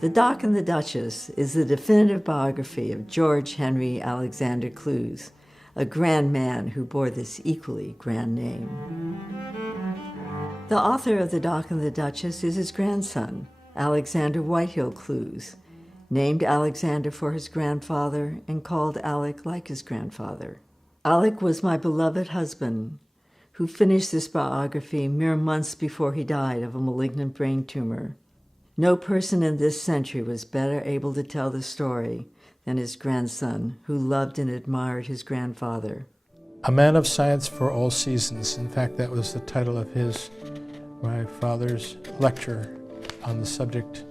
The Doc and the Duchess is the definitive biography of George Henry Alexander Clues, a grand man who bore this equally grand name. The author of The Doc and the Duchess is his grandson, Alexander Whitehill Clues, named Alexander for his grandfather and called Alec like his grandfather. Alec was my beloved husband, who finished this biography mere months before he died of a malignant brain tumor. No person in this century was better able to tell the story than his grandson, who loved and admired his grandfather. A man of science for all seasons. In fact, that was the title of my father's lecture on the subject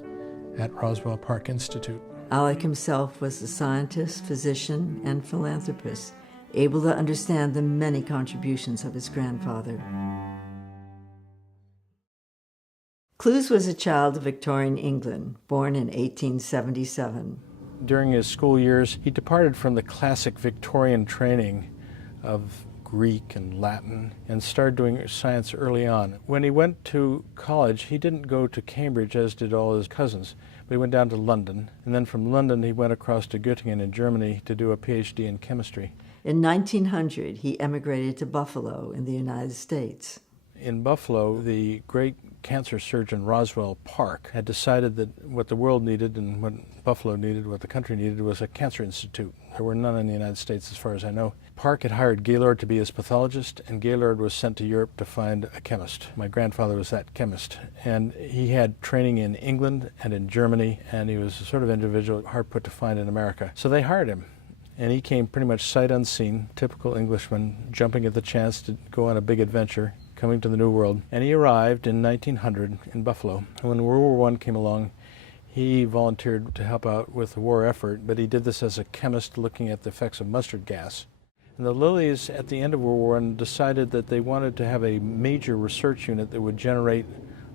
at Roswell Park Institute. Alec himself was a scientist, physician, and philanthropist, able to understand the many contributions of his grandfather. Clues was a child of Victorian England, born in 1877. During his school years, he departed from the classic Victorian training of Greek and Latin and started doing science early on. When he went to college, he didn't go to Cambridge as did all his cousins, but he went down to London. And then from London, he went across to Göttingen in Germany to do a PhD in chemistry. In 1900, he emigrated to Buffalo in the United States. In Buffalo, the great cancer surgeon Roswell Park had decided that what the world needed and what Buffalo needed, what the country needed, was a cancer institute. There were none in the United States as far as I know. Park had hired Gaylord to be his pathologist, and Gaylord was sent to Europe to find a chemist. My grandfather was that chemist, and he had training in England and in Germany, and he was a sort of individual hard put to find in America. So they hired him. And he came pretty much sight unseen, typical Englishman, jumping at the chance to go on a big adventure, coming to the New World. And he arrived in 1900 in Buffalo. When World War I came along, he volunteered to help out with the war effort, but he did this as a chemist looking at the effects of mustard gas. And the Lillys, at the end of World War I, decided that they wanted to have a major research unit that would generate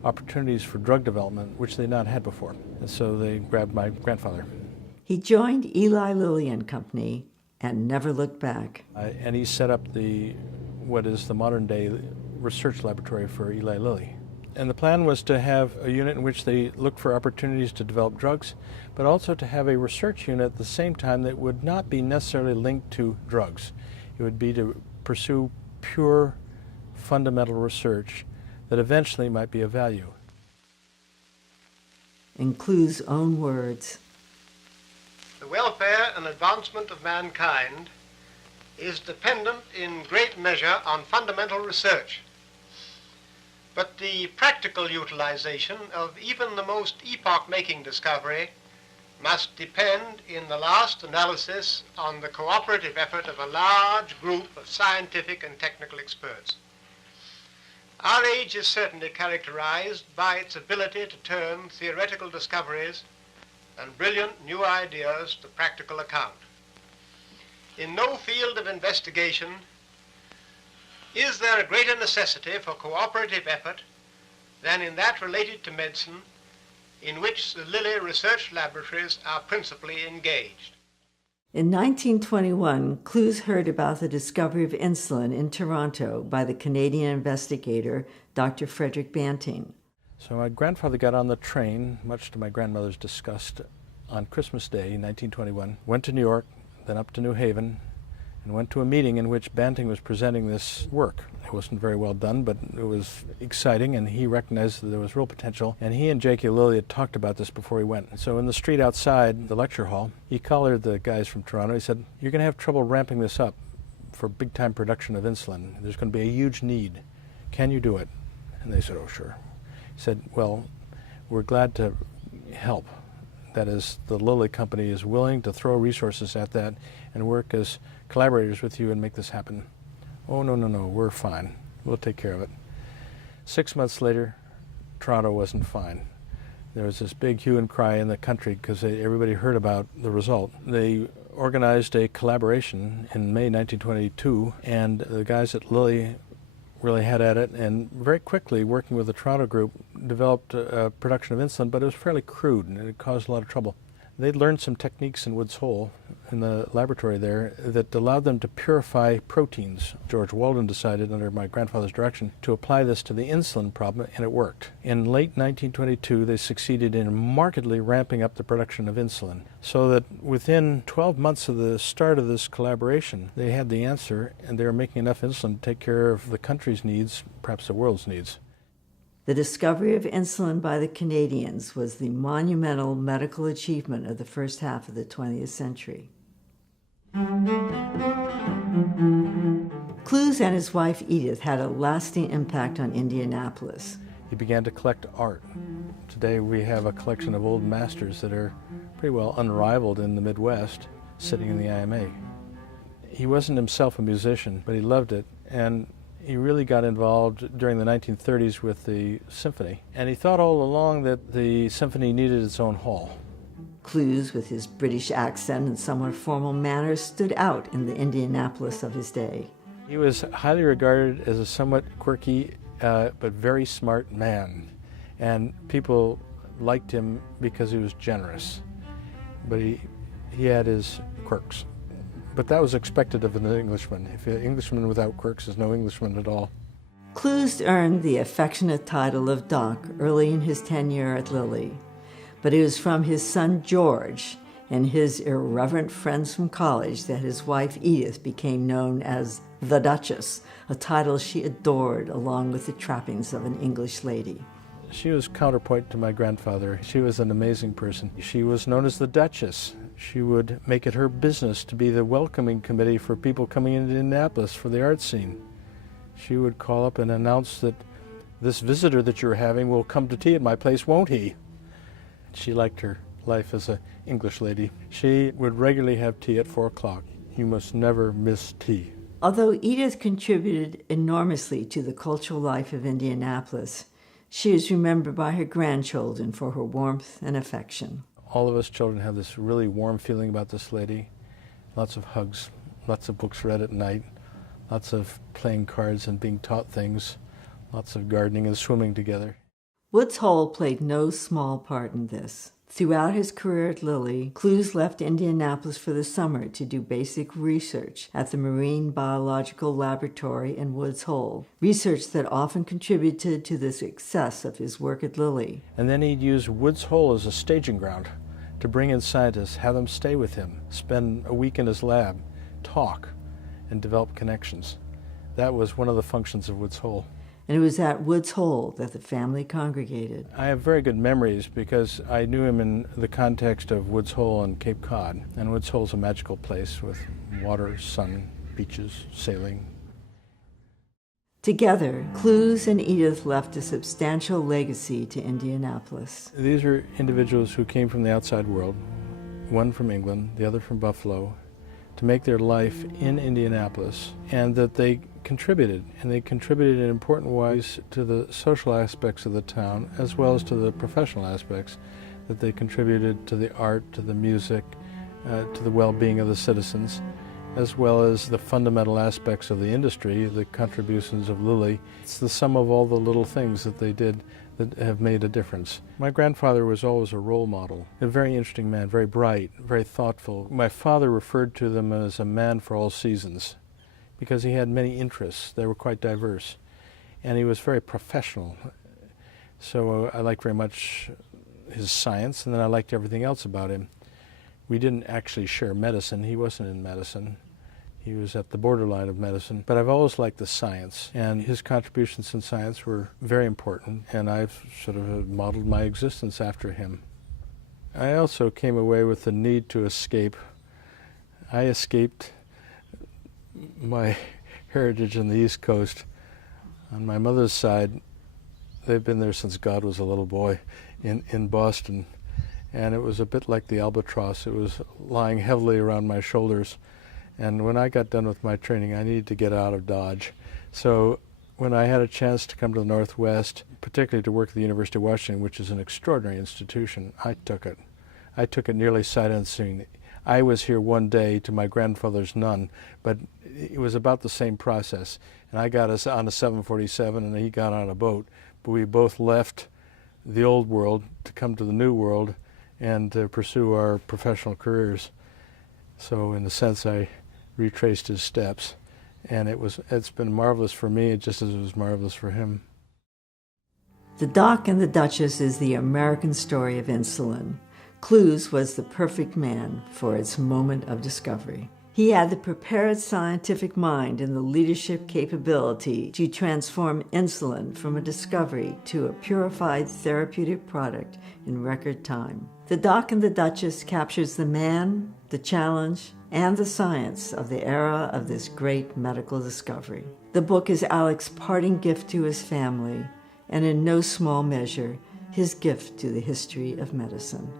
opportunities for drug development, which they not had before. And so they grabbed my grandfather. He joined Eli Lilly and Company and never looked back. And he set up what is the modern-day research laboratory for Eli Lilly. And the plan was to have a unit in which they looked for opportunities to develop drugs, but also to have a research unit at the same time that would not be necessarily linked to drugs. It would be to pursue pure fundamental research that eventually might be of value. In Clues' own words, "The welfare and advancement of mankind is dependent in great measure on fundamental research. But the practical utilization of even the most epoch-making discovery must depend in the last analysis on the cooperative effort of a large group of scientific and technical experts. Our age is certainly characterized by its ability to turn theoretical discoveries and brilliant new ideas to practical account. In no field of investigation is there a greater necessity for cooperative effort than in that related to medicine, in which the Lilly research laboratories are principally engaged." In 1921, Clues heard about the discovery of insulin in Toronto by the Canadian investigator, Dr. Frederick Banting. So my grandfather got on the train, much to my grandmother's disgust, on Christmas Day, 1921, went to New York, then up to New Haven, and went to a meeting in which Banting was presenting this work. It wasn't very well done, but it was exciting, and he recognized that there was real potential. And he and J.K. Lilly had talked about this before he went. So in the street outside the lecture hall, he collared the guys from Toronto. He said, "You're going to have trouble ramping this up for big-time production of insulin. There's going to be a huge need. Can you do it?" And they said, "Oh, sure." He said, "Well, we're glad to help. That is, the Lilly company is willing to throw resources at that and work as collaborators with you and make this happen." "Oh, no, we're fine. We'll take care of it." 6 months later, Toronto wasn't fine. There was this big hue and cry in the country because everybody heard about the result. They organized a collaboration in May 1922, and the guys at Lilly really had at it, and very quickly, working with the Toronto group, developed a production of insulin, but it was fairly crude and it caused a lot of trouble. They'd learned some techniques in Woods Hole in the laboratory there that allowed them to purify proteins. George Walden decided, under my grandfather's direction, to apply this to the insulin problem, and it worked. In late 1922, they succeeded in markedly ramping up the production of insulin, so that within 12 months of the start of this collaboration, they had the answer, and they were making enough insulin to take care of the country's needs, perhaps the world's needs. The discovery of insulin by the Canadians was the monumental medical achievement of the first half of the 20th century. Clews and his wife Edith had a lasting impact on Indianapolis. He began to collect art. Today we have a collection of old masters that are pretty well unrivaled in the Midwest, sitting in the IMA. He wasn't himself a musician, but he loved it, and he really got involved during the 1930s with the symphony, and he thought all along that the symphony needed its own hall. Clews, with his British accent and somewhat formal manners, stood out in the Indianapolis of his day. He was highly regarded as a somewhat quirky but very smart man, and people liked him because he was generous, but he had his quirks. But that was expected of an Englishman. If an Englishman without quirks is no Englishman at all. Clews earned the affectionate title of Doc early in his tenure at Lilly, but it was from his son George and his irreverent friends from college that his wife Edith became known as the Duchess, a title she adored along with the trappings of an English lady. She was counterpoint to my grandfather. She was an amazing person. She was known as the Duchess. She would make it her business to be the welcoming committee for people coming into Indianapolis for the art scene. She would call up and announce that this visitor that you're having will come to tea at my place, won't he? She liked her life as an English lady. She would regularly have tea at 4 o'clock. You must never miss tea. Although Edith contributed enormously to the cultural life of Indianapolis, she is remembered by her grandchildren for her warmth and affection. All of us children have this really warm feeling about this lady. Lots of hugs, lots of books read at night, lots of playing cards and being taught things, lots of gardening and swimming together. Woods Hole played no small part in this. Throughout his career at Lilly, Clews left Indianapolis for the summer to do basic research at the Marine Biological Laboratory in Woods Hole, research that often contributed to the success of his work at Lilly. And then he'd use Woods Hole as a staging ground to bring in scientists, have them stay with him, spend a week in his lab, talk, and develop connections. That was one of the functions of Woods Hole. And it was at Woods Hole that the family congregated. I have very good memories because I knew him in the context of Woods Hole and Cape Cod. And Woods Hole's a magical place with water, sun, beaches, sailing. Together, Clews and Edith left a substantial legacy to Indianapolis. These are individuals who came from the outside world, one from England, the other from Buffalo, to make their life in Indianapolis, and that they contributed in important ways to the social aspects of the town as well as to the professional aspects, that they contributed to the art, to the music, to the well-being of the citizens, as well as the fundamental aspects of the industry, the contributions of Lilly. It's the sum of all the little things that they did that have made a difference. My grandfather was always a role model, a very interesting man, very bright, very thoughtful. My father referred to them as a man for all seasons because he had many interests. They were quite diverse, and he was very professional. So I liked very much his science, and then I liked everything else about him. We didn't actually share medicine. He wasn't in medicine. He was at the borderline of medicine. But I've always liked the science, and his contributions in science were very important, and I've sort of modeled my existence after him. I also came away with the need to escape. I escaped my heritage on the East Coast. On my mother's side, they've been there since God was a little boy in Boston. And it was a bit like the albatross. It was lying heavily around my shoulders. And when I got done with my training, I needed to get out of Dodge. So when I had a chance to come to the Northwest, particularly to work at the University of Washington, which is an extraordinary institution, I took it. I took it nearly sight unseen. I was here one day to my grandfather's none, but it was about the same process. And I got us on a 747 and he got on a boat. But we both left the old world to come to the new world. and to pursue our professional careers. So in a sense, I retraced his steps, and it's been marvelous for me just as it was marvelous for him. The Doc and the Duchess is the American story of insulin. Clues was the perfect man for its moment of discovery. He had the prepared scientific mind and the leadership capability to transform insulin from a discovery to a purified therapeutic product in record time. The Doc and the Duchess captures the man, the challenge, and the science of the era of this great medical discovery. The book is Alec's parting gift to his family, and in no small measure, his gift to the history of medicine.